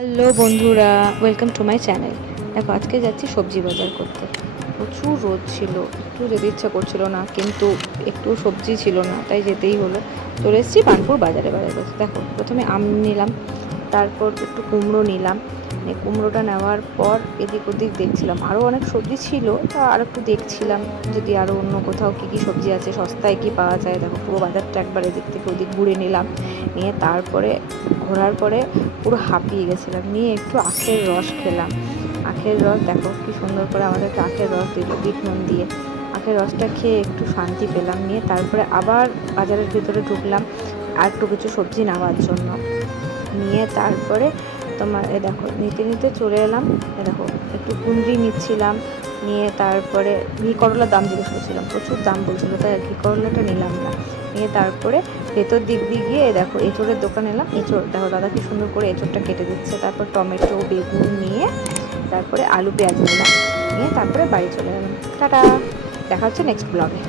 Hello বন্ধুরা, welcome to my channel. দেখো আজকে যাচ্ছি সবজি বাজার করতে। প্রচুর রোদ ছিল, একটু যেতে ইচ্ছা করছিল না, কিন্তু একটু সবজি ছিল না, তাই যেতেই হলো। চলে এসেছি বার্নপুর বাজারে বাজার করতে। দেখো প্রথমে আম নিলাম, তারপর একটু কুমড়ো নিলাম। কুমড়োটা নেওয়ার পর এদিক ওদিক দেখছিলাম, আরও অনেক সবজি ছিল, তা আর একটু দেখছিলাম যদি আরও অন্য কোথাও কী কী সবজি আছে, সস্তায় কি পাওয়া যায়। দেখো পুরো বাজারটা একবার এদিক থেকে ওদিক ঘুরে নিলাম, নিয়ে তারপরে ঘোরার পরে পুরো হাঁপিয়ে গেছিলাম, নিয়ে একটু আখের রস খেলাম। আখের রস দেখো কি সুন্দর করে আমাদেরকে আখের রস দিল বিট নুন দিয়ে। আখের রসটা খেয়ে একটু শান্তি পেলাম, নিয়ে তারপরে আবার বাজারের ভিতরে ঢুকলাম আর একটু কিছু সবজি নেওয়ার জন্য। নিয়ে তারপরে তোমার দেখো নিতে নিতে চলে এলাম। দেখো একটু কুঁদরি নিচ্ছিলাম, নিয়ে তারপরে ঘি করলার দাম জিজ্ঞেস করছিলাম, প্রচুর দাম বলছিল, তাই ঘি করলাটা নিলাম না। নিয়ে তারপরে ভেতর দিক দিয়ে গিয়ে দেখো এঁচোড়ের দোকান এলাম। এঁচোড় দেখো দাদা কি সুন্দর করে এঁচোড়টা কেটে দিচ্ছে। তারপর টমেটো বেগুন নিয়ে তারপরে আলু পেঁয়াজ নিলাম, নিয়ে তারপরে বাড়ি চলে গেলাম। টাটা, দেখা হচ্ছে নেক্সট ব্লগে।